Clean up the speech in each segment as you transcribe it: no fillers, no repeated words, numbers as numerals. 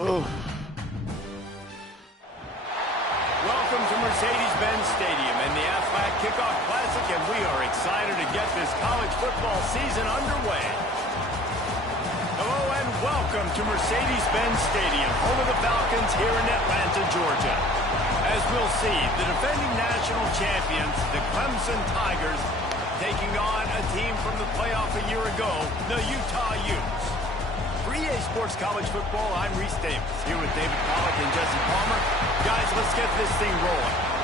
Oh. Welcome to Mercedes-Benz Stadium and the Aflac Kickoff Classic, and we are excited to get this college football season underway. Hello and welcome to Mercedes-Benz Stadium, home of the Falcons here in Atlanta, Georgia. As we'll see, the defending national champions, the Clemson Tigers, taking on a team from the playoff a year ago, the Utah Utes. For EA Sports College Football, I'm Reese Davis, here with David Pollack and Jesse Palmer. Guys, let's get this thing rolling.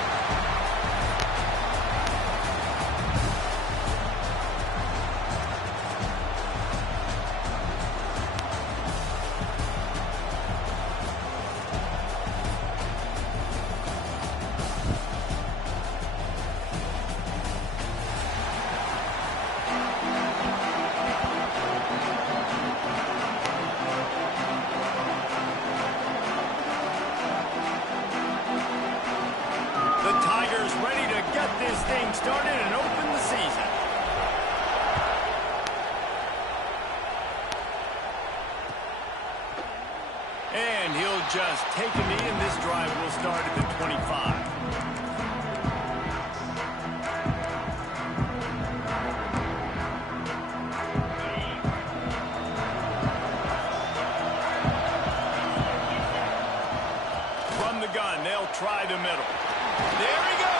This thing started and opened the season. And he'll just take a knee, and this drive will start at the 25. From the gun, they'll try the middle. There he goes.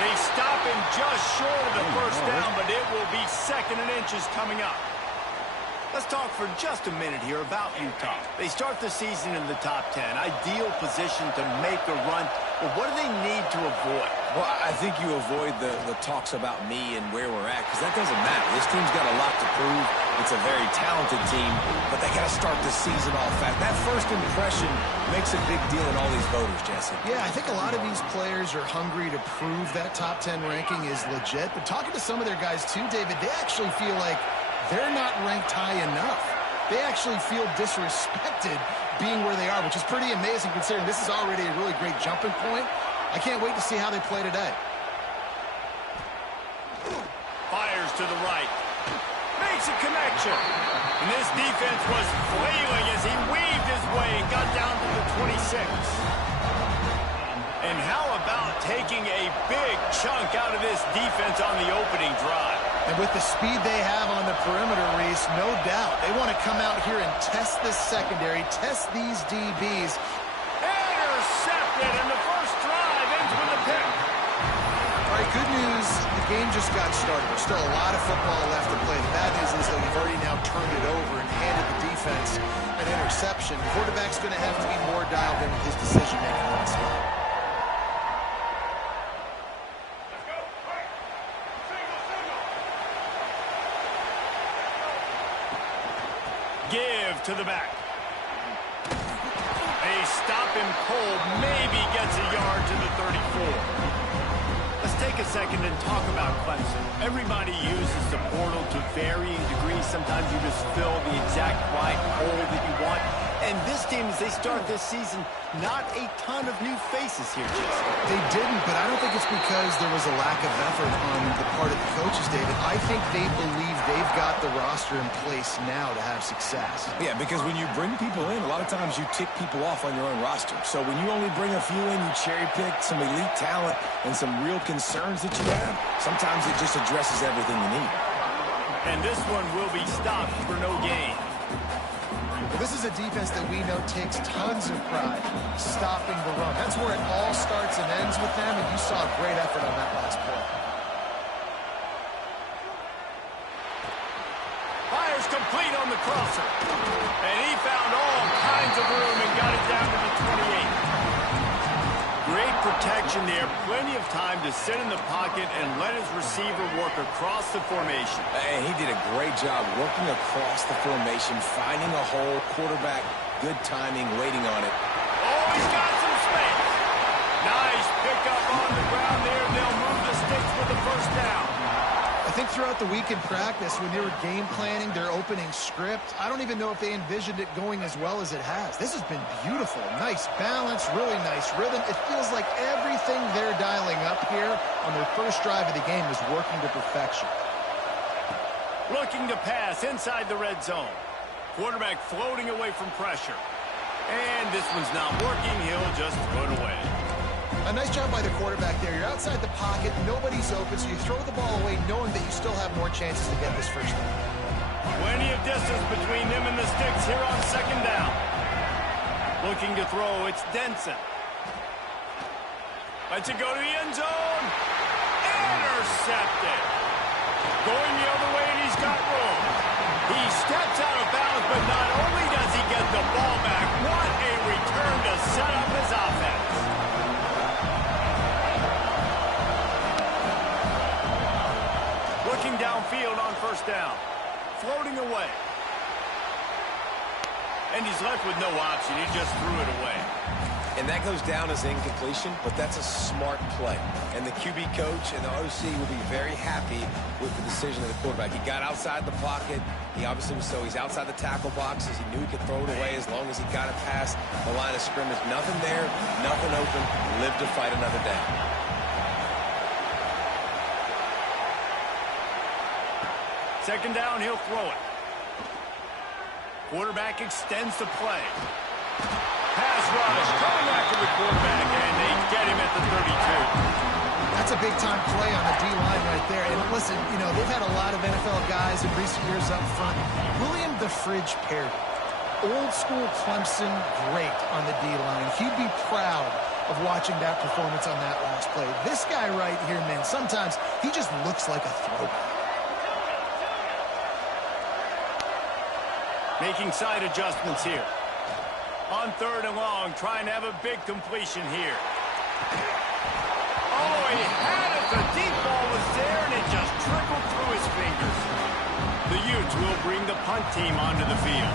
They stop him just short of the first down, but it will be second and inches coming up. Let's talk for just a minute here about Utah. They start the season in the top 10. Ideal position to make a run. But what do they need to avoid? Well, I think you avoid the talks about me and where we're at, because that doesn't matter. This team's got a lot to prove. It's a very talented team, but they got to start the season off fast. That first impression makes a big deal in all these voters, Jesse. Yeah, I think a lot of these players are hungry to prove that top 10 ranking is legit. But talking to some of their guys too, David, they actually feel like they're not ranked high enough. They actually feel disrespected being where they are, which is pretty amazing considering this is already a really great jumping point. I can't wait to see how they play today. Fires to the right. Makes a connection. And this defense was flailing as he weaved his way and got down to the 26. And how about taking a big chunk out of this defense on the opening drive? And with the speed they have on the perimeter, Reese, no doubt, they want to come out here and test this secondary, test these DBs. Intercepted, and the first drive ends with a pick. All right, good news, the game just got started. There's still a lot of football left to play. The bad news is that you've already now turned it over and handed the defense an interception. The quarterback's going to have to be more dialed in with his decision-making on this game. to the back. They stop him cold, maybe gets a yard to the 34. Let's take a second and talk about Clemson. Everybody uses the portal to varying degrees. Sometimes you just fill the exact right hole that you want. And this team, as they start this season, not a ton of new faces here, Jesse. They didn't, but I don't think it's because there was a lack of effort on the part of the coaches, David. I think they believe they've got the roster in place now to have success. Yeah, because when you bring people in, a lot of times you tick people off on your own roster. So when you only bring a few in, you cherry pick some elite talent and some real concerns that you have, sometimes it just addresses everything you need. And this one will be stopped for no gain. Well, this is a defense that we know takes tons of pride stopping the run. That's where it all starts and ends with them, and you saw a great effort on that last play. Fires complete on the crosser. And he found all kinds of room and got it down to the 28. Great protection there. Plenty of time to sit in the pocket and let his receiver work across the formation. And he did a great job working across the formation, finding a hole, quarterback, good timing, waiting on it. Oh, he's got some space. Nice pickup on the ground there. They'll move the sticks for the first down. I think throughout the week in practice, when they were game planning their opening script, I don't even know if they envisioned it going as well as it has. This has been beautiful. Nice balance, really nice rhythm. It feels like everything they're dialing up here on their first drive of the game is working to perfection. Looking to pass inside the red zone. Quarterback floating away from pressure. And this one's not working. He'll just throw it away. A nice job by the quarterback there. You're outside the pocket, nobody's open, so you throw the ball away knowing that you still have more chances to get this first down. Plenty of distance between them and the sticks here on second down. Looking to throw, it's Denson. Lets it go to the end zone. Intercepted. Going the other way, and he's got room. He steps out of bounds, but not only does he get the ball back, what a return to set up his offense. Looking downfield on first down. Floating away. And he's left with no option. He just threw it away. And that goes down as incompletion, but that's a smart play. And the QB coach and the OC will be very happy with the decision of the quarterback. He got outside the pocket. He obviously was he's outside the tackle boxes. He knew he could throw it away as long as he got it past the line of scrimmage. Nothing there, nothing open. Live to fight another day. Second down, he'll throw it. Quarterback extends the play. Pass rush, coming after the quarterback, and they get him at the 32. That's a big-time play on the D-line right there. And listen, you know, they've had a lot of NFL guys in recent years up front. William the Fridge Perry, old-school Clemson great on the D-line. He'd be proud of watching that performance on that last play. This guy right here, man, sometimes he just looks like a throwback. Making side adjustments here. On third and long, trying to have a big completion here. Oh, he had it. The deep ball was there, and it just trickled through his fingers. The Utes will bring the punt team onto the field.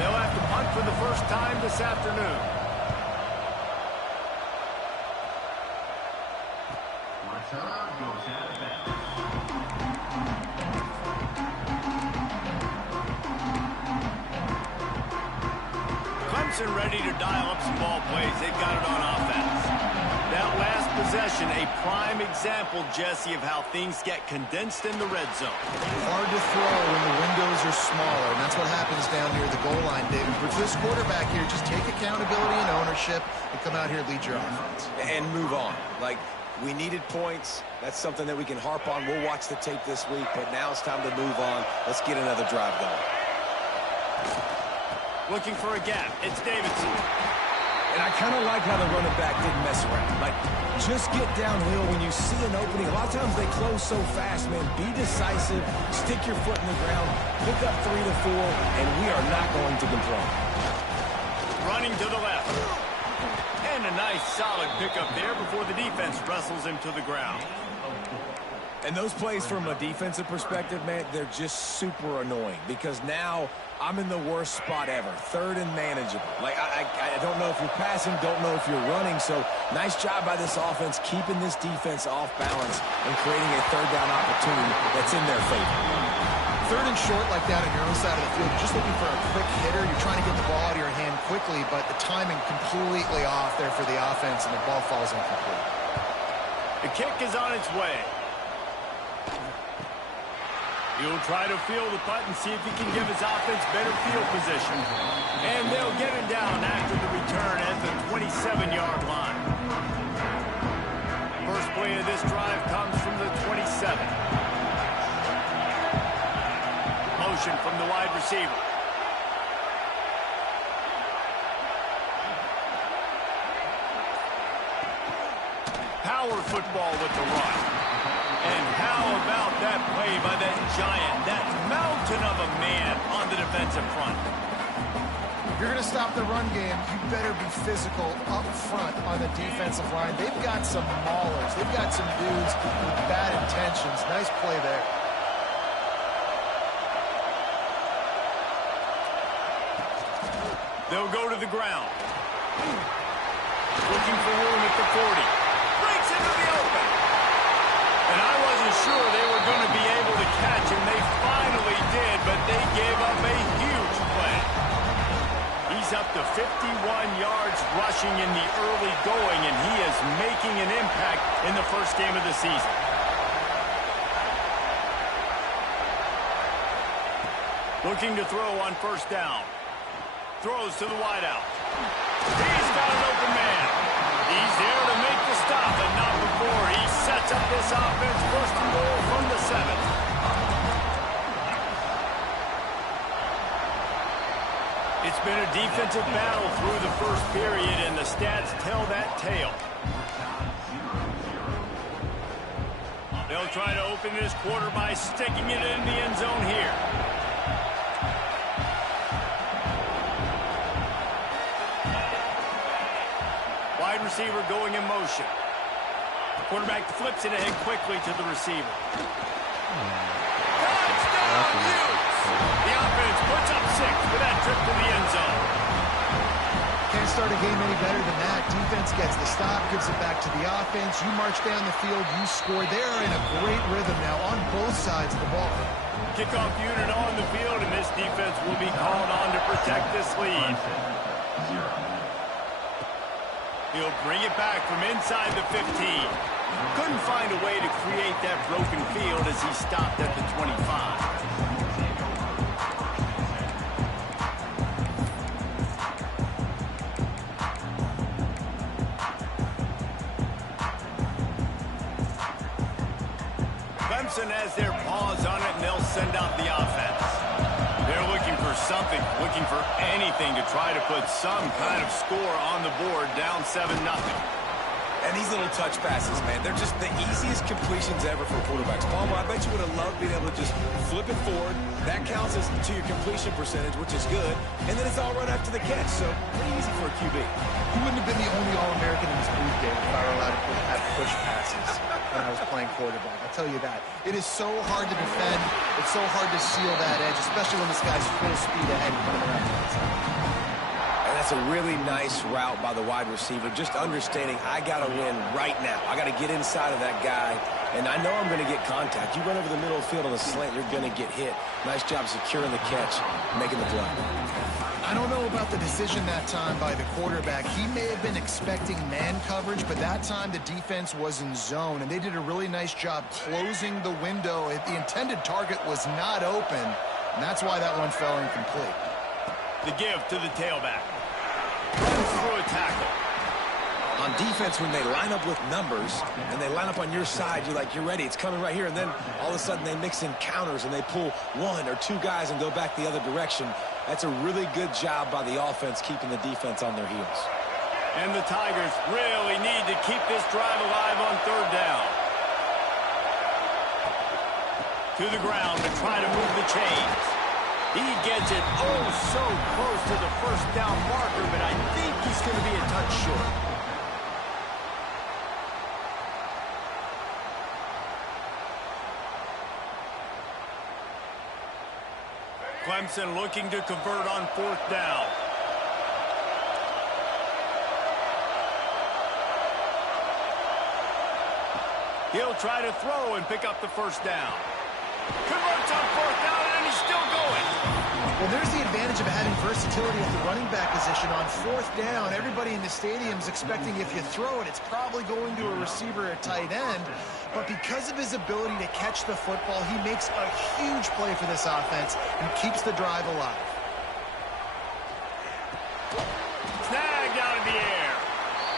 They'll have to punt for the first time this afternoon. Clemson ready to dial up some ball plays. They've got it on offense. That last possession, a prime example, Jesse, of how things get condensed in the red zone. Hard to throw when the windows are smaller, and that's what happens down near the goal line, David. With this quarterback here, just take accountability and ownership and come out here and lead your offense. And move on. Like, we needed points. That's something that we can harp on. We'll watch the tape this week, but now it's time to move on. Let's get another drive going. Looking for a gap. It's Davidson. And I kind of like how the running back didn't mess around. Like, just get downhill when you see an opening. A lot of times they close so fast, man. Be decisive. Stick your foot in the ground. Pick up 3 to 4, and we are not going to complain. Running to the left. And a nice solid pickup there before the defense wrestles him to the ground. And those plays from a defensive perspective, man, they're just super annoying because now I'm in the worst spot ever, third and manageable. Like, I don't know if you're passing, don't know if you're running. So nice job by this offense keeping this defense off balance and creating a third down opportunity that's in their favor. Third and short like that on your own side of the field, you're just looking for a quick hitter. You're trying to get the ball out of your hand quickly, but the timing completely off there for the offense, and the ball falls incomplete. The kick is on its way. He'll try to field the punt and see if he can give his offense better field position. And they'll get him down after the return at the 27-yard line. First play of this drive comes from the 27. Motion from the wide receiver. Power football with the run. And how about that play by that giant, that mountain of a man on the defensive front? If you're going to stop the run game, you better be physical up front on the defensive line. They've got some maulers. They've got some dudes with bad intentions. Nice play there. They'll go to the ground. Looking for room at the 40. Breaks into the open. And I wasn't sure they were going to be able to catch him. They finally did, but they gave up a huge play. He's up to 51 yards rushing in the early going, and he is making an impact in the first game of the season. Looking to throw on first down. Throws to the wideout. He's got an open man. He's there to make the stop, but not before he sets up this offense first and goal from the 7. It's been a defensive battle through the first period, and the stats tell that tale. They'll try to open this quarter by sticking it in the end zone here. Wide receiver going in motion. Quarterback flips it ahead quickly to the receiver. Touchdown, Hughes! The offense puts up 6 for that trip to the end zone. Can't start a game any better than that. Defense gets the stop, gives it back to the offense. You march down the field, you score. They're in a great rhythm now on both sides of the ball. Kickoff unit on the field, and this defense will be called on to protect this lead. He'll bring it back from inside the 15. Couldn't find a way to create that broken field as he stopped at the 25. Clemson has their paws on it, and they'll send out the offense. They're looking for something, looking for anything to try to put some kind of score on the board, down 7-0. And these little touch passes, man, they're just the easiest completions ever for quarterbacks. Palmer, I bet you would have loved being able to just flip it forward. That counts as to your completion percentage, which is good. And then it's all run after the catch, so pretty easy for a QB. He wouldn't have been the only All-American in this booth game if I were allowed to have push passes when I was playing quarterback. I'll tell you that. It is so hard to defend. It's so hard to seal that edge, especially when this guy's full speed ahead coming around the outside. That's a really nice route by the wide receiver, just understanding I got to win right now. I got to get inside of that guy, and I know I'm going to get contact. You run over the middle of the field on a slant, you're going to get hit. Nice job securing the catch, making the play. I don't know about the decision that time by the quarterback. He may have been expecting man coverage, but that time the defense was in zone, and they did a really nice job closing the window. The intended target was not open, and that's why that one fell incomplete. The give to the tailback. Runs through a tackle. On defense, when they line up with numbers and they line up on your side, you're ready. It's coming right here. And then all of a sudden they mix in counters and they pull 1 or 2 guys and go back the other direction. That's a really good job by the offense keeping the defense on their heels. And the Tigers really need to keep this drive alive on third down. To the ground to try to move the chains. He gets it oh so close to the first down marker, but I think he's going to be a touch short. Clemson looking to convert on 4th down. He'll try to throw and pick up the 1st down. Converts on 4th down, and he's still going. Well, there's the advantage of having versatility at the running back position. On 4th down, everybody in the stadium is expecting if you throw it, it's probably going to a receiver or tight end. But because of his ability to catch the football, he makes a huge play for this offense and keeps the drive alive. Snagged out of the air.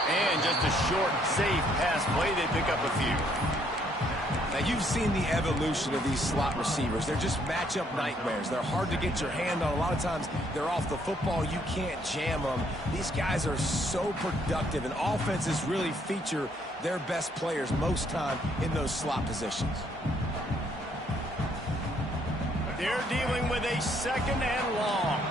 And just a short, safe pass play. They pick up a few. Now, you've seen the evolution of these slot receivers. They're just matchup nightmares. They're hard to get your hand on. A lot of times, they're off the football. You can't jam them. These guys are so productive, and offenses really feature their best players most time in those slot positions. They're dealing with a 2nd and long.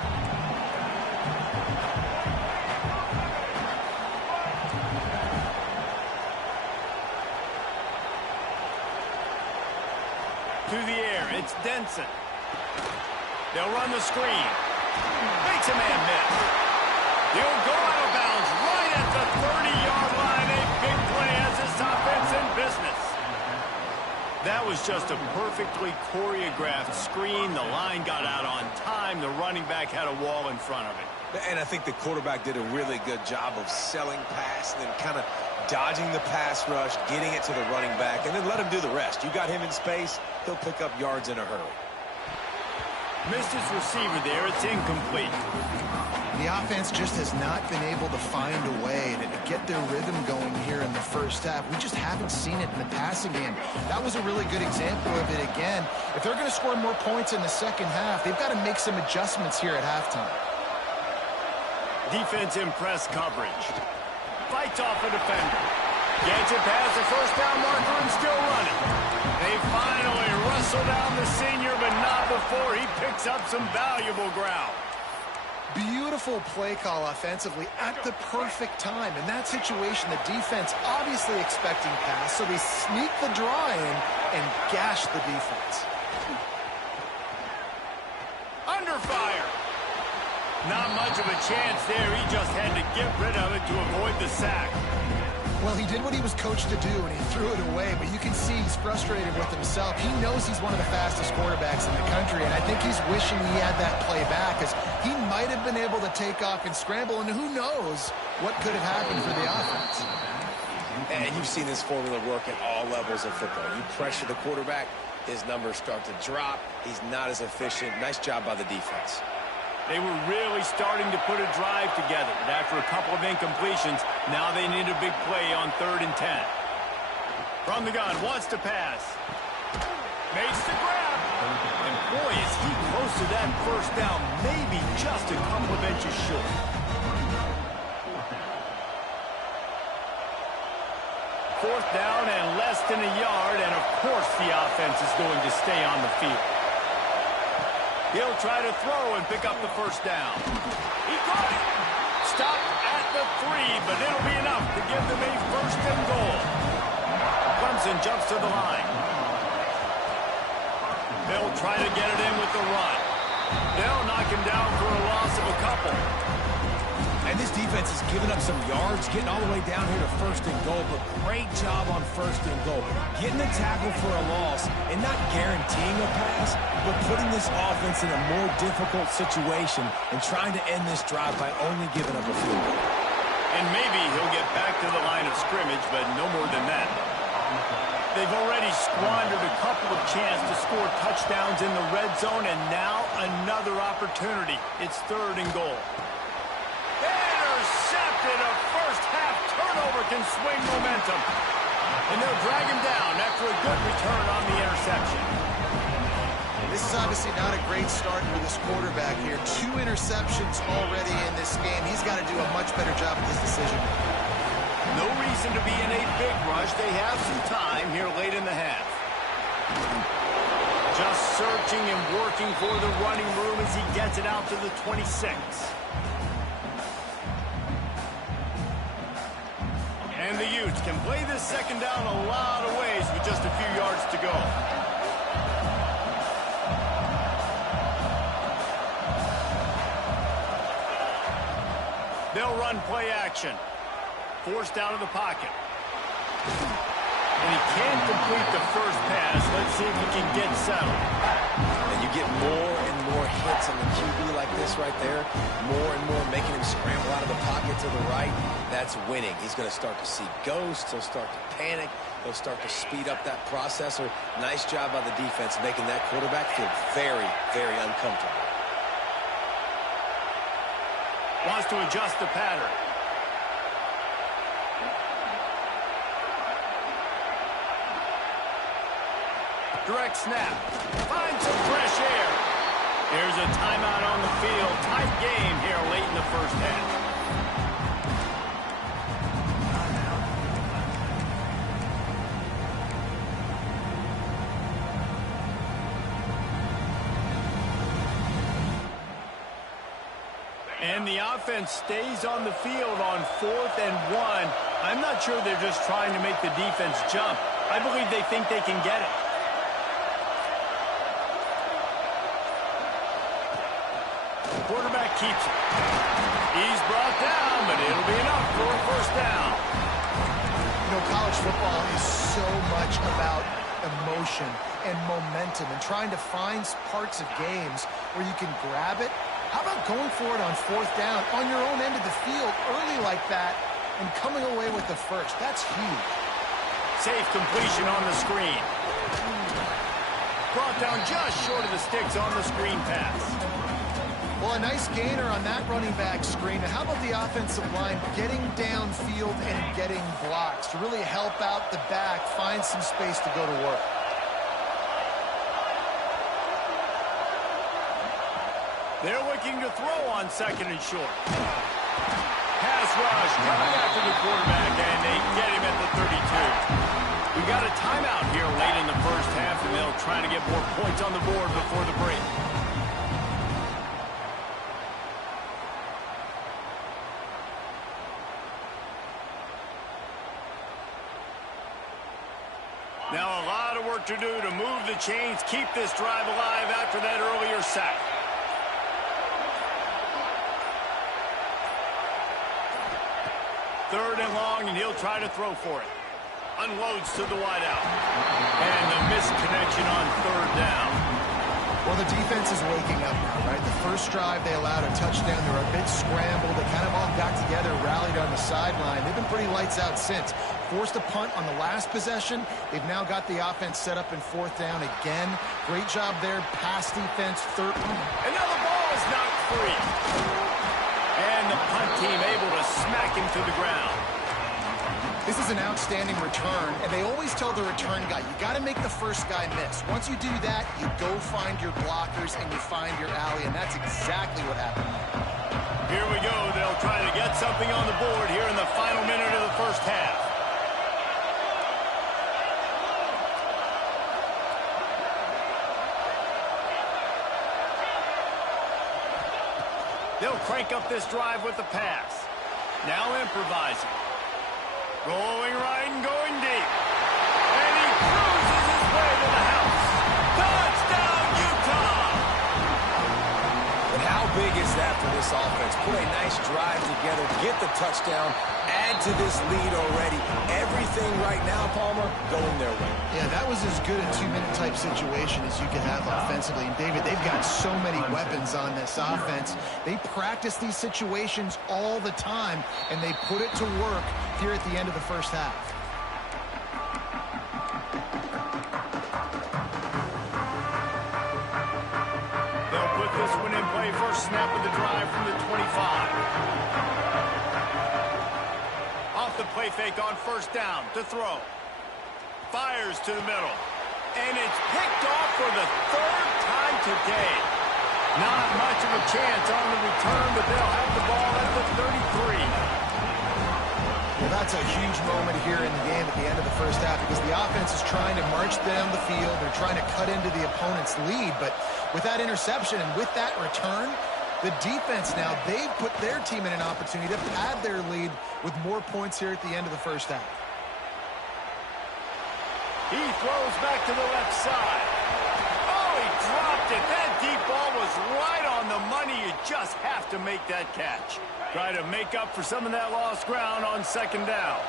To the air, it's Denson. They'll run the screen. Makes a man miss. He'll go out of bounds right at the 30-yard line. A big play as this offense in business. That was just a perfectly choreographed screen. The line got out on time. The running back had a wall in front of it. And I think the quarterback did a really good job of selling pass and then kind of dodging the pass rush, getting it to the running back, and then let him do the rest. You got him in space, he'll pick up yards in a hurry. Missed his receiver there. It's incomplete. The offense just has not been able to find a way to get their rhythm going here in the 1st half. We just haven't seen it in the passing game. That was a really good example of it again. If they're going to score more points in the 2nd half, they've got to make some adjustments here at halftime. Defense in press coverage. Fights off a defender. Gets it past the 1st down marker and still running. They finally wrestle down the senior, but not before he picks up some valuable ground. Beautiful play call offensively at the perfect time. In that situation, the defense obviously expecting pass, so they sneak the draw in and gash the defense. Under fire. Not much of a chance there. He just had to get rid of it to avoid the sack. Well, he did what he was coached to do, and he threw it away, but you can see he's frustrated with himself. He knows he's one of the fastest quarterbacks in the country, and I think he's wishing he had that play back, as he might have been able to take off and scramble, and who knows what could have happened for the offense. And you've seen this formula work at all levels of football. You pressure the quarterback, his numbers start to drop. He's not as efficient. Nice job by the defense. They were really starting to put a drive together, but after a couple of incompletions, now they need a big play on 3rd and 10. From the gun, wants to pass. Makes the grab. And boy, is he close to that 1st down, maybe just a couple of inches short. Fourth down and less than a yard, and of course the offense is going to stay on the field. He'll try to throw and pick up the 1st down. He got it. Stopped at the 3, but it'll be enough to give them a 1st and goal. Clemson jumps to the line. They'll try to get it in with the run. They'll knock him down for a loss of a couple. And this defense has given up some yards, getting all the way down here to 1st and goal, but great job on 1st and goal. Getting a tackle for a loss and not guaranteeing a pass, but putting this offense in a more difficult situation and trying to end this drive by only giving up a field goal. And maybe he'll get back to the line of scrimmage, but no more than that. They've already squandered a couple of chances to score touchdowns in the red zone, and now another opportunity. It's 3rd and goal. Intercepted. A 1st half turnover can swing momentum. And they'll drag him down after a good return on the interception. This is obviously not a great start for this quarterback here. 2 interceptions already in this game. He's got to do a much better job with his decision. No reason to be in a big rush. They have some time here late in the half. Just searching and working for the running room as he gets it out to the 26. And the Utes can play this 2nd down a lot of ways with just a few yards to go. They'll run play action. Forced out of the pocket. And he can't complete the first pass. Let's see if he can get settled. And you get more and more hits on the QB like this right there. More and more making him scramble out of the pocket to the right. That's winning. He's going to start to see ghosts. He'll start to panic. He'll start to speed up that processor. Nice job by the defense making that quarterback feel very, very uncomfortable. Wants to adjust the pattern. Direct snap. Finds some fresh air. There's a timeout on the field. Tight game here late in the first half. And the offense stays on the field on 4th and 1. I'm not sure they're just trying to make the defense jump. I believe they think they can get it. Quarterback keeps it. He's brought down, but it'll be enough for a first down. You know, college football is so much about emotion and momentum and trying to find parts of games where you can grab it. How about going for it on 4th down on your own end of the field early like that and coming away with the first? That's huge. Safe completion on the screen. Brought down just short of the sticks on the screen pass. Well, a nice gainer on that running back screen. And how about the offensive line getting downfield and getting blocks to really help out the back, find some space to go to work? They're looking to throw on 2nd and short. Pass rush coming after the quarterback, and they get him at the 32. We got a timeout here late in the first half, and they'll try to get more points on the board before the break. Now a lot of work to do to move the chains, keep this drive alive after that earlier sack. Third and long, and he'll try to throw for it. Unloads to the wideout. And the misconnection on 3rd down. Well, the defense is waking up now, right? The first drive, they allowed a touchdown. They were a bit scrambled. They kind of all got together, rallied on the sideline. They've been pretty lights out since. Forced a punt on the last possession. They've now got the offense set up in 4th down again. Great job there. Pass defense, 3rd. And now the ball is knocked free. And the punt team able to smack him to the ground. This is an outstanding return, and they always tell the return guy, you got to make the first guy miss. Once you do that, you go find your blockers and you find your alley, and that's exactly what happened. Here we go. They'll try to get something on the board here in the final minute of the first half. They'll crank up this drive with the pass. Now improvising. Rolling right and going deep. And he cruises his way to the house. Touchdown, Utah! And how big is that for this offense? Put a nice drive together, get the touchdown, add to this lead already. Everything right now, Palmer, going their way. Yeah, that was as good a 2-minute type situation as you can have offensively. And, David, they've got so many weapons on this offense. They practice these situations all the time, and they put it to work here at the end of the first half. They'll put this one in play. First snap of the drive from the 25. Off the play fake on 1st down to throw. Fires to the middle. And it's picked off for the 3rd time today. Not much of a chance on the return, but they'll have the ball at the 33. Well, that's a huge moment here in the game at the end of the first half because the offense is trying to march down the field. They're trying to cut into the opponent's lead. But with that interception and with that return, the defense now, they've put their team in an opportunity to pad their lead with more points here at the end of the first half. He throws back to the left side. Oh, he dropped it. That deep ball was right on the money. You just have to make that catch. Try to make up for some of that lost ground on second down.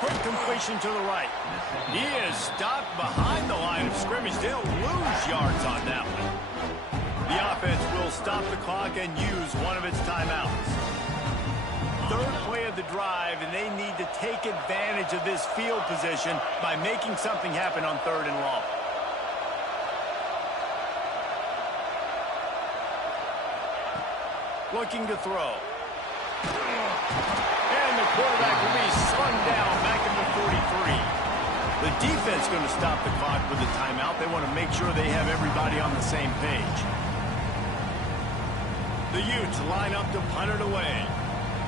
Quick completion to the right. He is stopped behind the line of scrimmage. They'll lose yards on that one. The offense will stop the clock and use one of its timeouts. Third play of the drive, and they need to take advantage of this field position by making something happen on 3rd and long. Looking to throw. And the quarterback will be slung down back at the 43. The defense going to stop the clock with a timeout. They want to make sure they have everybody on the same page. The Utes line up to punt it away.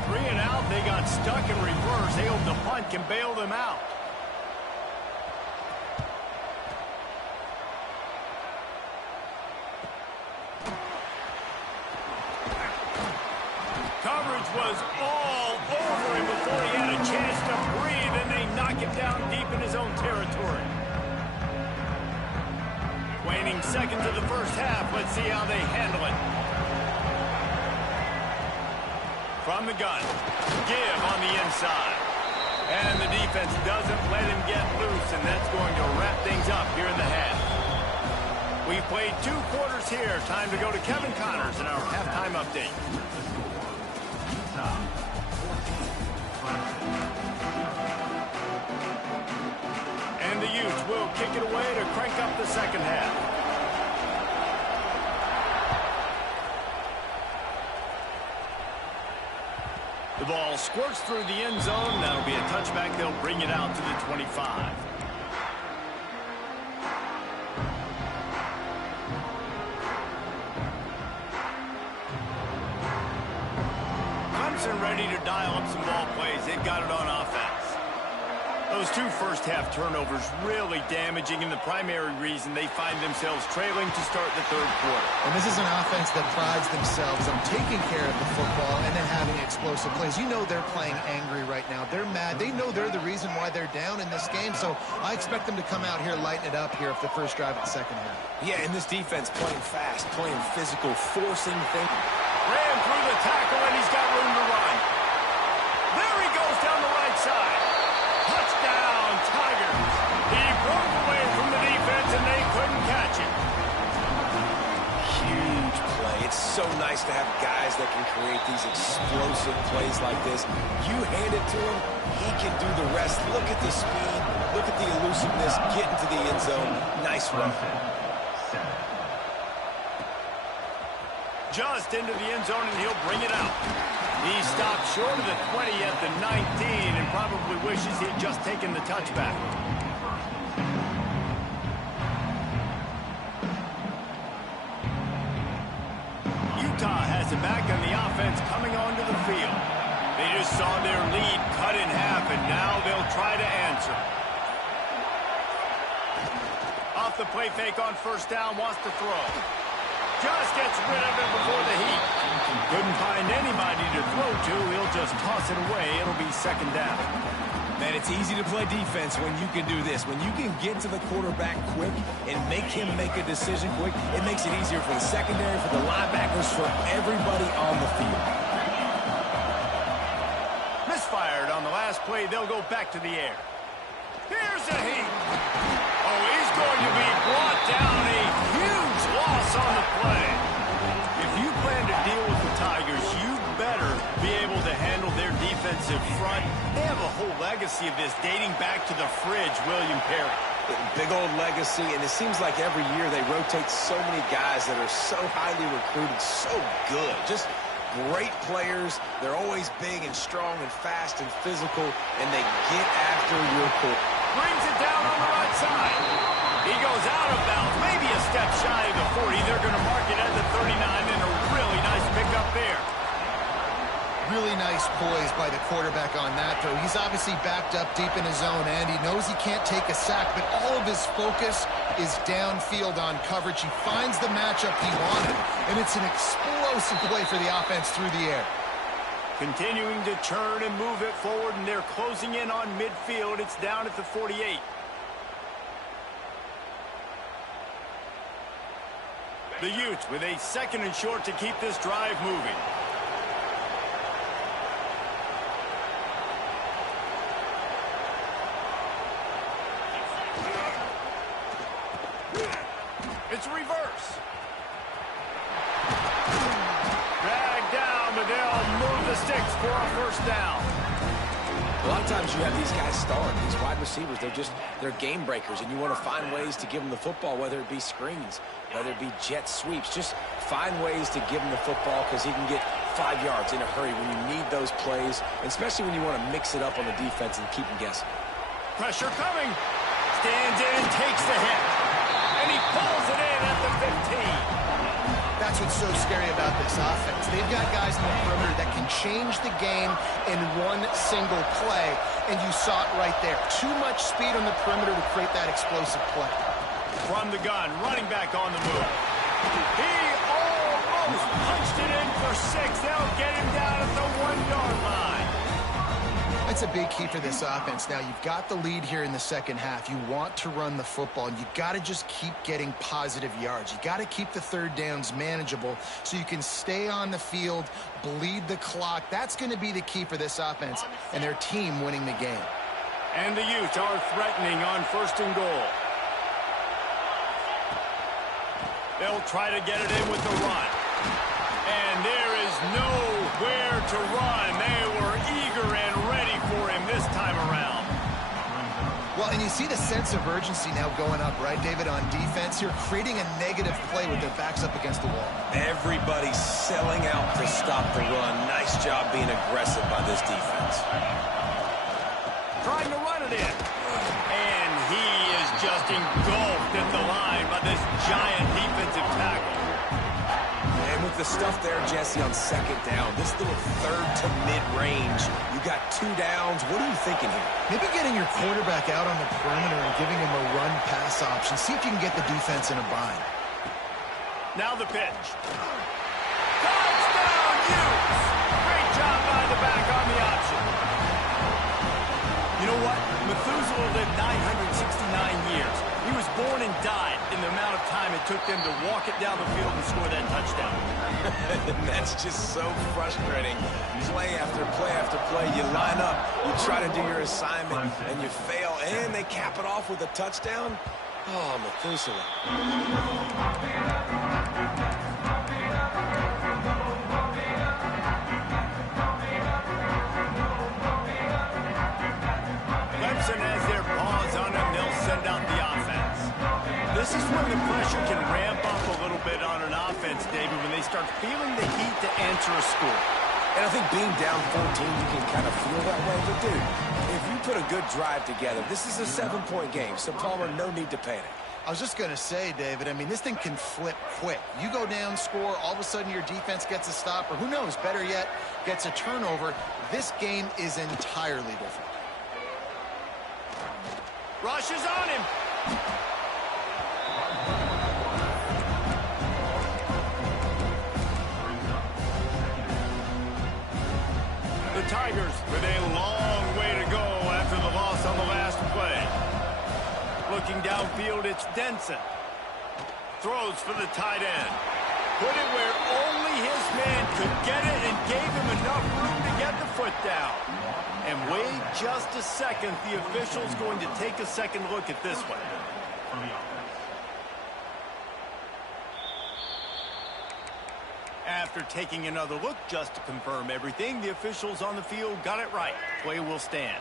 3 and out. They got stuck in reverse. They hope the punt can bail them out. Coverage was all over him before he had a chance to breathe, and they knock him down deep in his own territory. Waning seconds of the first half. Let's see how they handle it. From the gun. Give on the inside. And the defense doesn't let him get loose, and that's going to wrap things up here in the half. We've played 2 quarters here. Time to go to Kevin Connors in our halftime update. And the Utes will kick it away to crank up the second half. The ball squirts through the end zone. That'll be a touchback. They'll bring it out to the 25. Clemson ready to dial up some ball plays. They've got it on offense. Those 2 first-half turnovers really damaging, and the primary reason they find themselves trailing to start the 3rd quarter. And this is an offense that prides themselves on taking care of the football and then having explosive plays. You know they're playing angry right now. They're mad. They know they're the reason why they're down in this game, so I expect them to come out here, lighten it up here for the first drive of the second half. Yeah, and this defense playing fast, playing physical, forcing things. Ran through the tackle, and he's got room to run. There he goes down the right side. Touchdown, Tigers. He broke away from the defense, and they couldn't catch him. Huge play. It's so nice to have guys that can create these explosive plays like this. You hand it to him, he can do the rest. Look at the speed. Look at the elusiveness. Get into the end zone. Nice run. Just into the end zone, and he'll bring it out. He stopped short of the 20 at the 19 and probably wishes he'd just taken the touchback. Utah has it back on the offense coming onto the field. They just saw their lead cut in half, and now they'll try to answer. Off the play fake on first down, wants to throw. Just gets rid of it before the heat. Couldn't find anybody to throw to. He'll just toss it away. It'll be second down. Man, it's easy to play defense when you can do this. When you can get to the quarterback quick and make him make a decision quick, it makes it easier for the secondary, for the linebackers, for everybody on the field. Misfired on the last play. They'll go back to the air. Here's a heat. Oh, he's going to be brought down. A huge loss on the play. If you plan to deal with the Tigers, you better be able to handle their defensive front. They have a whole legacy of this dating back to the fridge, William Perry. Big old legacy, and it seems like every year they rotate so many guys that are so highly recruited, so good. Just great players. They're always big and strong and fast and physical, and they get after your core. Brings it down on the right side. He goes out of bounds, maybe a step shy of the 40. They're going to mark it at the 39, and a really nice pickup there. Really nice poise by the quarterback on that throw. He's obviously backed up deep in his own end. He knows he can't take a sack, but all of his focus is downfield on coverage. He finds the matchup he wanted, and it's an explosive play for the offense through the air. Continuing to turn and move it forward, and they're closing in on midfield. It's down at the 48. The Utes with a 2nd and short to keep this drive moving. It's reverse. Dragged down, but they'll move the sticks for a first down. A lot of times you have these guys start, these wide receivers, they're game breakers, and you want to find ways to give them the football, whether it be screens, whether it be jet sweeps. Just find ways to give him the football because he can get 5 yards in a hurry when you need those plays, especially when you want to mix it up on the defense and keep them guessing. Pressure coming. Stands in and takes the hit. And he pulls it in at the 15. That's what's so scary about this offense. They've got guys in the perimeter that can change the game in one single play, and you saw it right there. Too much speed on the perimeter to create that explosive play. From the gun, running back on the move. He almost punched it in for 6. They'll get him down at the 1-yard line. That's a big key for this offense. Now, you've got the lead here in the second half. You want to run the football, and you got to just keep getting positive yards. You got to keep the third downs manageable so you can stay on the field, bleed the clock. That's going to be the key for this offense and their team winning the game. And the Utes are threatening on 1st and goal. They'll try to get it in with the run. And there is nowhere to run. They were eager and ready for him this time around. Well, and you see the sense of urgency now going up, right, David, on defense here, creating a negative play with their backs up against the wall. Everybody's selling out to stop the run. Nice job being aggressive by this defense. Trying to run it in. And he is just engulfed at the line by this giant defensive tackle. And with the stuff there, Jesse, on 2nd down, this little 3rd to mid-range, you got 2 downs. What are you thinking here? Maybe getting your quarterback out on the perimeter and giving him a run-pass option. See if you can get the defense in a bind. Now the pitch. Touchdown, Utes! Great job by the back on the option. You know what? Methuselah lived 969 years. He was born and died in the amount of time it took them to walk it down the field and score that touchdown. That's just so frustrating. Play after play after play. You line up, you try to do your assignment, and you fail, and they cap it off with a touchdown? Oh, Methuselah. Clemson has their paws on him. They'll send out the offense. This is when the pressure can ramp up a little bit on an offense, David, when they start feeling the heat to answer a score. And I think being down 14, you can kind of feel that way. But, dude, if you put a good drive together, this is a 7-point game. So, Palmer, no need to panic. I was just going to say, David, I mean, this thing can flip quick. You go down, score, all of a sudden your defense gets a stop, or who knows, better yet, gets a turnover. This game is entirely different. Rush is on him. The Tigers with a long way to go after the loss on the last play. Looking downfield, it's Denson. Throws for the tight end. Put it where only his man could get it and gave him enough room to get the foot down. And wait just a second. The official's going to take a second look at this one. After taking another look just to confirm everything, the officials on the field got it right. Play will stand.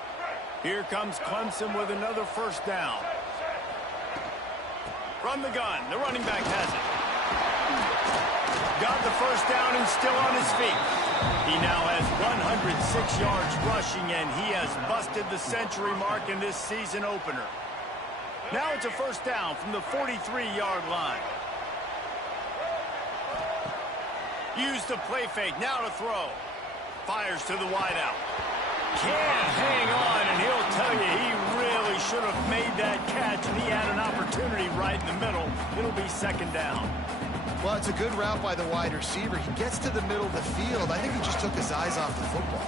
Here comes Clemson with another first down. From the gun, the running back has it. Got the first down and still on his feet. He now has 106 yards rushing, and he has busted the century mark in this season opener. Now it's a first down from the 43-yard line. Use the play fake, now to throw. Fires to the wideout. Can't hang on, and he'll tell you he really should have made that catch, and he had an opportunity right in the middle. It'll be second down. Well, it's a good route by the wide receiver. He gets to the middle of the field. I think he just took his eyes off the football.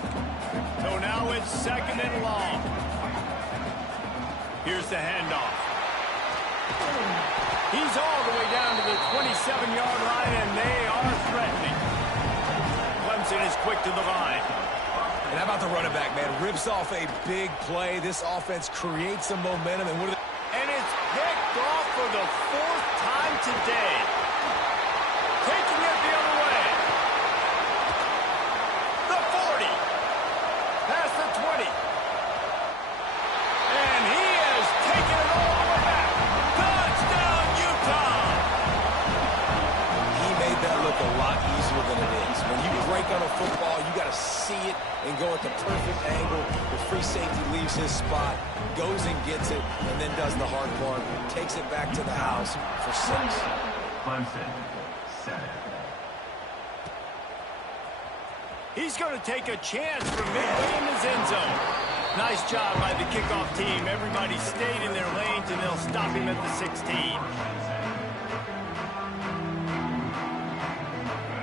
So now it's 2nd and long. Here's the handoff. He's all the way down to the 27-yard line, and they are threatening. Clemson is quick to the line. And how about the running back, man? Rips off a big play. This offense creates some momentum. And it's picked off for the 4th time today. Taking it the other way. The 40. Past the 20. And he has taken it all the way back. Touchdown, Utah. He made that look a lot easier than it is. When you break on a football, you got to see it and go at the perfect angle. The free safety leaves his spot, goes and gets it, and then does the hard part. Takes it back to the house for 6. Clemson, 7. He's going to take a chance from midway in his end zone. Nice job by the kickoff team. Everybody stayed in their lanes, and they'll stop him at the 16.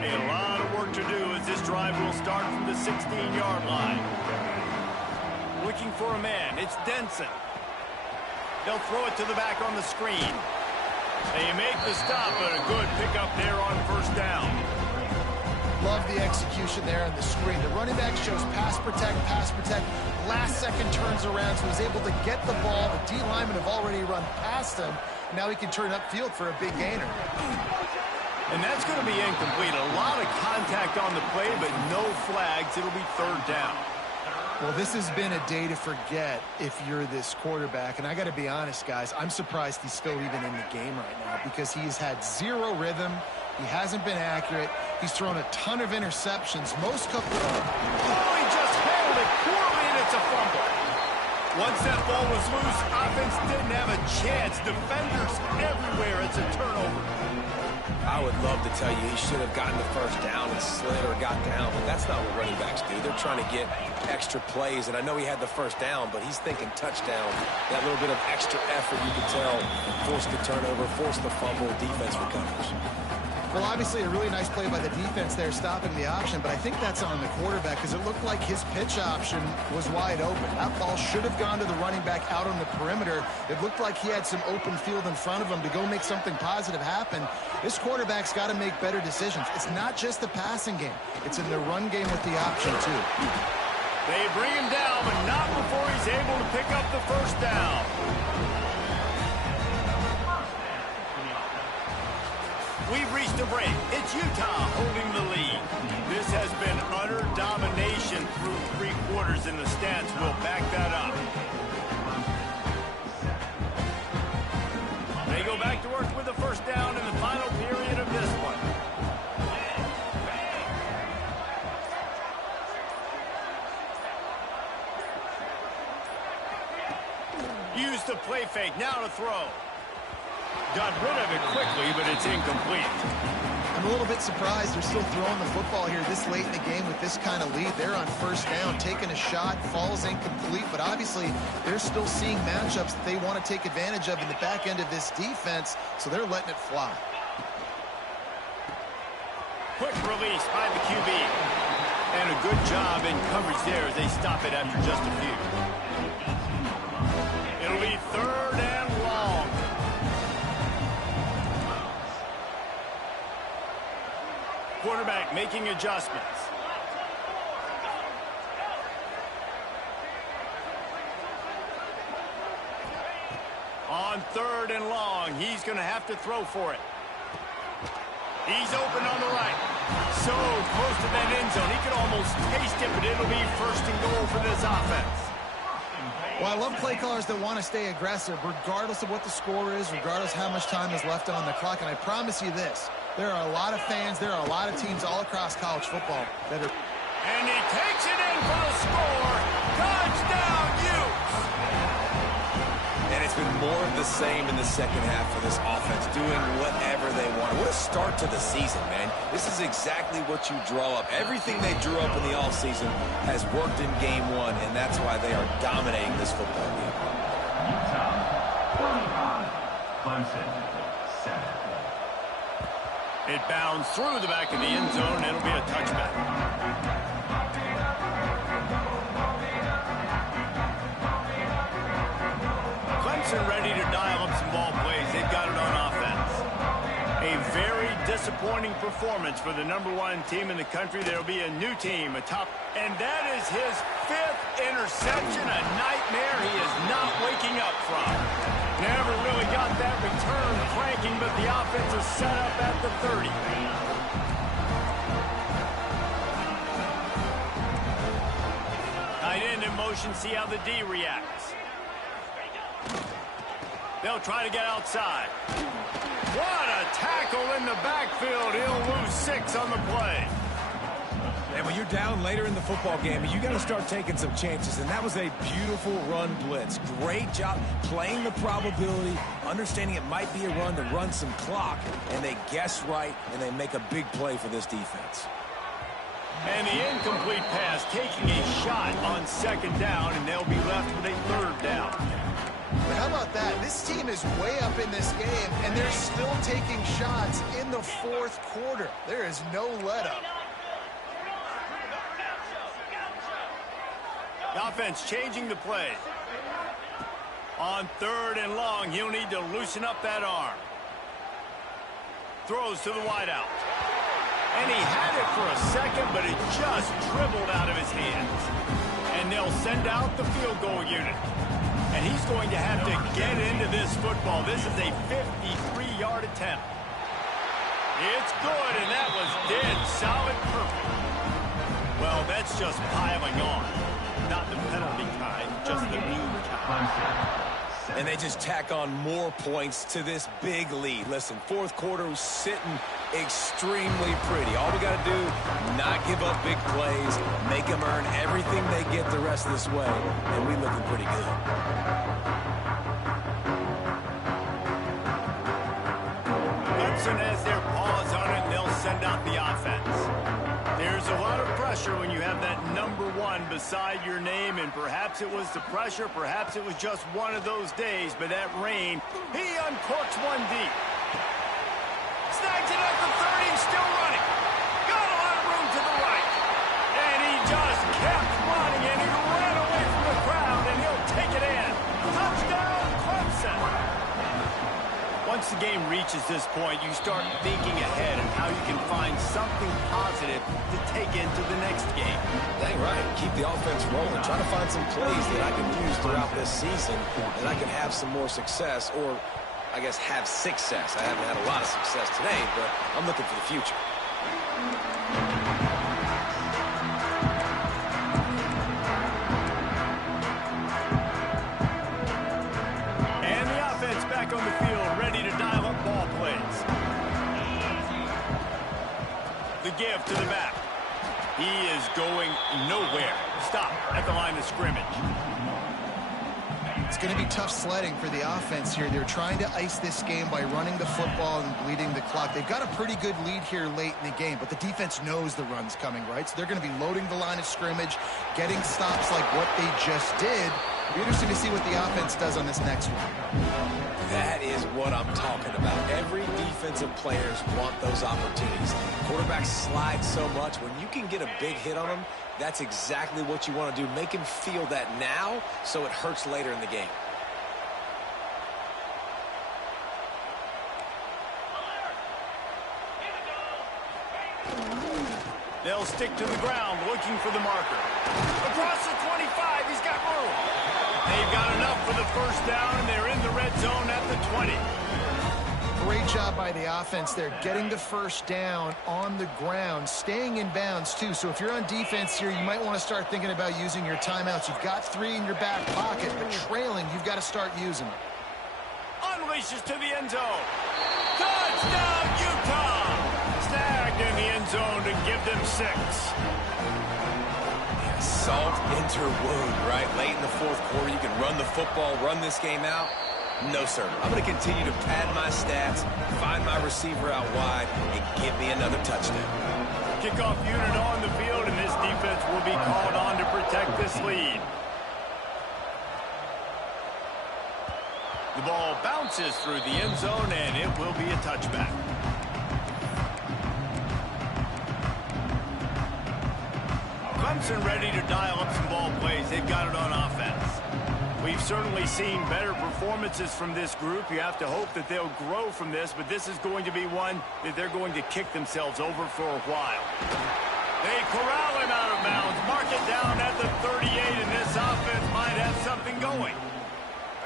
A lot of work to do as this drive will start from the 16-yard line. Looking for a man. It's Denson. They'll throw it to the back on the screen. They make the stop, but a good pickup there on 1st down. Love the execution there on the screen. The running back shows pass protect, pass protect. Last second turns around, so he's able to get the ball. The D linemen have already run past him. Now he can turn upfield for a big gainer. And that's going to be incomplete. A lot of contact on the play, but no flags. It'll be 3rd down. Well, this has been a day to forget if you're this quarterback. And I got to be honest, guys, I'm surprised he's still even in the game right now because he's had 0 rhythm. He hasn't been accurate. He's thrown a ton of interceptions. Most couple. Oh, he just handled it poorly, and it's a fumble. Once that ball was loose, offense didn't have a chance. Defenders everywhere. It's a turnover. I would love to tell you he should have gotten the 1st down and slid or got down, but that's not what running backs do. They're trying to get extra plays, and I know he had the 1st down, but he's thinking touchdown. That little bit of extra effort, you can tell, forced the turnover, forced the fumble, defense recovers. Well, obviously a really nice play by the defense there, stopping the option, but I think that's on the quarterback because it looked like his pitch option was wide open. That ball should have gone to the running back out on the perimeter. It looked like he had some open field in front of him to go make something positive happen. This quarterback's got to make better decisions. It's not just the passing game. It's in the run game with the option, too. They bring him down, but not before he's able to pick up the 1st down. We've reached a break. It's Utah holding the lead. This has been utter domination through 3 quarters, and the stats will back that up. They go back to work with the 1st down in the final period of this one. Use the play fake. Now to throw. Got rid of it quickly, but it's incomplete. I'm a little bit surprised they're still throwing the football here this late in the game with this kind of lead. They're on 1st down, taking a shot, falls incomplete, but obviously they're still seeing matchups that they want to take advantage of in the back end of this defense, so they're letting it fly. Quick release by the QB. And a good job in coverage there as they stop it after just a few. It'll be 3rd and long. Quarterback making adjustments. On 3rd and long, he's going to have to throw for it. He's open on the right. So close to that end zone. He could almost taste it, but it'll be 1st and goal for this offense. Well, I love play callers that want to stay aggressive, regardless of what the score is, regardless how much time is left on the clock. And I promise you this, there are a lot of fans, there are a lot of teams all across college football that are... And he takes it in for the score. Touchdown, Utes! And it's been more of the same in the second half for this offense, doing whatever they want. What a start to the season, man. This is exactly what you draw up. Everything they drew up in the offseason has worked in game 1, and that's why they are dominating this football game. Utah, 25, Clemson, 7. It bounds through the back of the end zone. It'll be a touchback. Clemson ready to dial up some ball plays. They've got it on offense. A very disappointing performance for the #1 team in the country. There'll be a new team atop. And that is his 5th interception. A nightmare he is not waking up from. Never really got that return cranking, but the offense is set up at the 30. Tight end in motion, see how the D reacts. They'll try to get outside. What a tackle in the backfield. He'll lose 6 on the play. And when you're down later in the football game, you got to start taking some chances. And that was a beautiful run blitz. Great job playing the probability, understanding it might be a run to run some clock. And they guess right, and they make a big play for this defense. And the incomplete pass taking a shot on 2nd down, and they'll be left with a 3rd down. But how about that? This team is way up in this game, and they're still taking shots in the 4th quarter. There is no let-up. The offense changing the play. On 3rd and long, he'll need to loosen up that arm. Throws to the wideout. And he had it for a second, but it just dribbled out of his hands. And they'll send out the field goal unit. And he's going to have to get into this football. This is a 53-yard attempt. It's good, and that was dead solid perfect. Well, that's just piling on. Not the penalty kind, just the mean kind. And they just tack on more points to this big lead. Listen, 4th quarter was sitting extremely pretty. All we got to do, not give up big plays, make them earn everything they get the rest of this way, and we looking pretty good. Clemson has their paws on it, and they'll send out the offense. There's a lot of pressure when you have that #1 beside your name, and perhaps it was the pressure, perhaps it was just one of those days, but that rain, he uncorks one deep. Snags it at the 30 and still running. Got a lot of room to the right. And he just kept running, and he ran away from the crowd, and he'll take it in. Touchdown, Clemson. Once the game reaches this point, you start thinking ahead and how you can find something positive to take into the next game. Dang right. Keep the offense rolling. Try to find some plays that I can use throughout this season that I can have some more success, or I guess have success. I haven't had a lot of success today, but I'm looking for the future. And the offense back on the field, ready to dial up ball plays. The give to the back. He is going nowhere. Stop at the line of scrimmage. It's going to be tough sledding for the offense here. They're trying to ice this game by running the football and bleeding the clock. They've got a pretty good lead here late in the game, but the defense knows the run's coming, right? So they're going to be loading the line of scrimmage, getting stops like what they just did. It'll be interesting to see what the offense does on this next one. That is what I'm talking about. Every defensive players want those opportunities. Quarterbacks slide so much. When you can get a big hit on them, that's exactly what you want to do. Make him feel that now so it hurts later in the game. They'll stick to the ground looking for the marker. Across the 25, he's got room. They've got enough for the 1st down, and they're in the red zone at the 20. Great job by the offense there, getting the 1st down on the ground, staying in bounds too. So if you're on defense here, you might want to start thinking about using your timeouts. You've got 3 in your back pocket, but trailing, you've got to start using them. Unleashes to the end zone. Touchdown, Utah! Snagged in the end zone to give them 6. Salt into wound, right? Late in the 4th quarter, you can run the football, run this game out. No, sir. I'm going to continue to pad my stats, find my receiver out wide, and give me another touchdown. Kickoff unit on the field, and this defense will be called on to protect this lead. The ball bounces through the end zone, and it will be a touchback. Clemson ready to dial up some ball plays. They've got it on offense. We've certainly seen better performances from this group. You have to hope that they'll grow from this, but this is going to be one that they're going to kick themselves over for a while. They corral him out of bounds, mark it down at the 38, and this offense might have something going.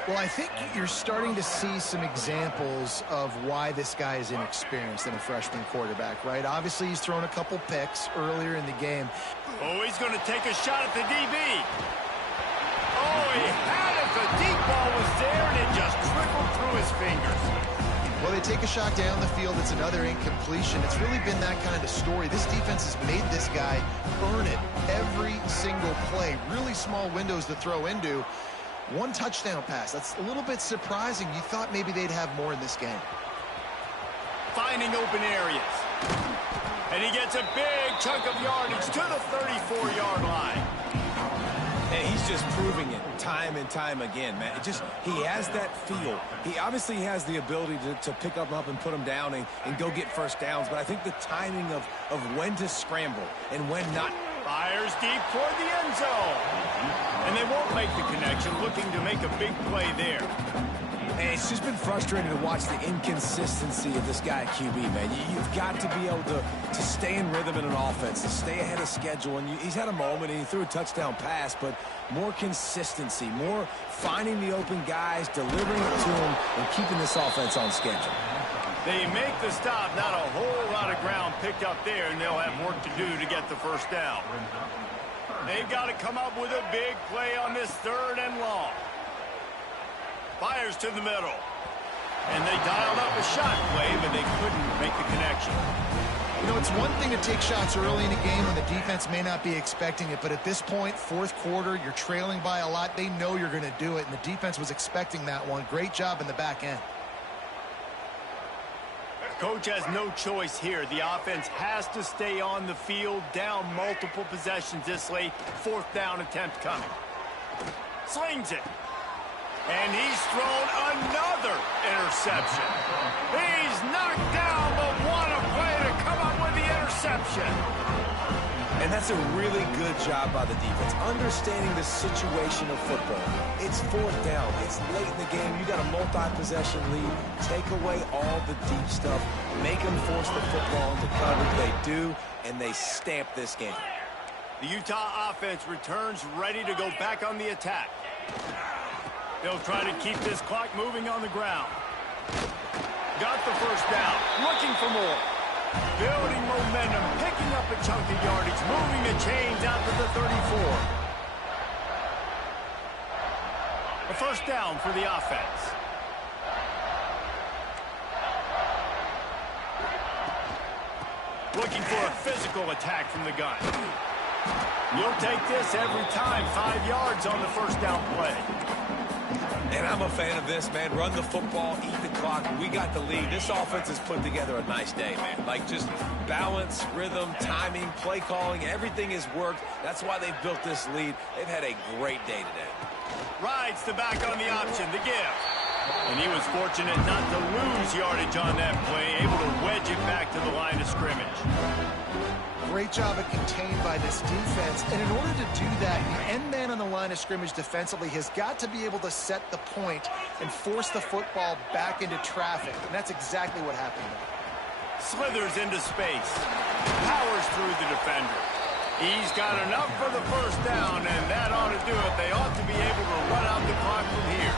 Well, I think you're starting to see some examples of why this guy is inexperienced in a freshman quarterback, right? Obviously, he's thrown a couple picks earlier in the game. Oh, he's going to take a shot at the DB. Oh, he had it. The deep ball was there, and it just trickled through his fingers. Well, they take a shot down the field. It's another incompletion. It's really been that kind of story. This defense has made this guy earn it every single play. Really small windows to throw into. One touchdown pass. That's a little bit surprising. You thought maybe they'd have more in this game. Finding open areas. And he gets a big chunk of yardage to the 34-yard line. And he's just proving it time and time again, man. He has that feel. He obviously has the ability to pick them up and put them down and go get first downs. But I think the timing of when to scramble and when not. Fires deep toward the end zone. And they won't make the connection, looking to make a big play there. And it's just been frustrating to watch the inconsistency of this guy at QB, man. You've got to be able to stay in rhythm in an offense, to stay ahead of schedule. And he's had a moment, and he threw a touchdown pass, but more consistency, more finding the open guys, delivering it to them, and keeping this offense on schedule. They make the stop, not a whole lot of ground picked up there, and they'll have work to do to get the first down. They've got to come up with a big play on this 3rd and long. Fires to the middle. And they dialed up a shot play, but they couldn't make the connection. You know, it's one thing to take shots early in a game when the defense may not be expecting it, but at this point, 4th quarter, you're trailing by a lot. They know you're going to do it, and the defense was expecting that one. Great job in the back end. Coach has no choice here. The offense has to stay on the field, down multiple possessions this late. 4th down attempt coming. Slings it. And he's thrown another interception. He's knocked down, but what a play to come up with the interception. And that's a really good job by the defense, understanding the situation of football. It's 4th down. It's late in the game. You got a multi-possession lead. Take away all the deep stuff. Make them force the football into coverage. They do, and they stamp this game. The Utah offense returns ready to go back on the attack. They'll try to keep this clock moving on the ground. Got the first down. Looking for more. Building momentum, picking up a chunk of yardage, moving the chains out to the 34. A first down for the offense. Looking for a physical attack from the gun. You'll take this every time. 5 yards on the first down play. And I'm a fan of this, man. Run the football, eat the clock. We got the lead. This offense has put together a nice day, man. Like, just balance, rhythm, timing, play calling, everything has worked. That's why they've built this lead. They've had a great day today. Rides the back on the option, the give. And he was fortunate not to lose yardage on that play, able to wedge it back to the line of scrimmage. Great job at contained by this defense. And in order to do that, the end man on the line of scrimmage defensively has got to be able to set the point and force the football back into traffic. And that's exactly what happened there. Slithers into space. Powers through the defender. He's got enough for the first down, and that ought to do it. They ought to be able to run out the clock from here.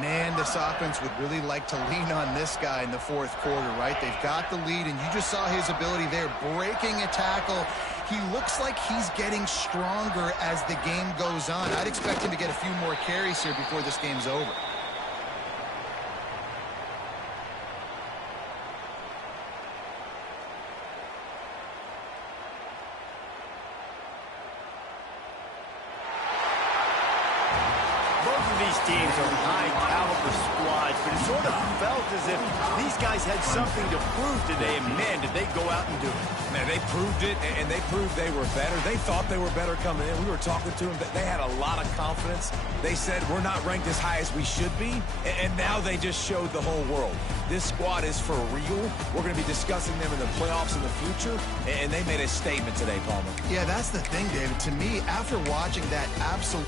Man, this offense would really like to lean on this guy in the 4th quarter, right? They've got the lead, and you just saw his ability there, breaking a tackle. He looks like he's getting stronger as the game goes on. I'd expect him to get a few more carries here before this game's over. both of these teams are high-caliber squads, but it sort of felt as if these guys had something to prove today, and man, did they go out and do it. Man, they proved it, and they proved they were better. They thought they were better coming in. We were talking to them. They had a lot of confidence. They said, we're not ranked as high as we should be, and now they just showed the whole world. This squad is for real. We're going to be discussing them in the playoffs in the future, and they made a statement today, Palmer. Yeah, that's the thing, David. To me, after watching that absolute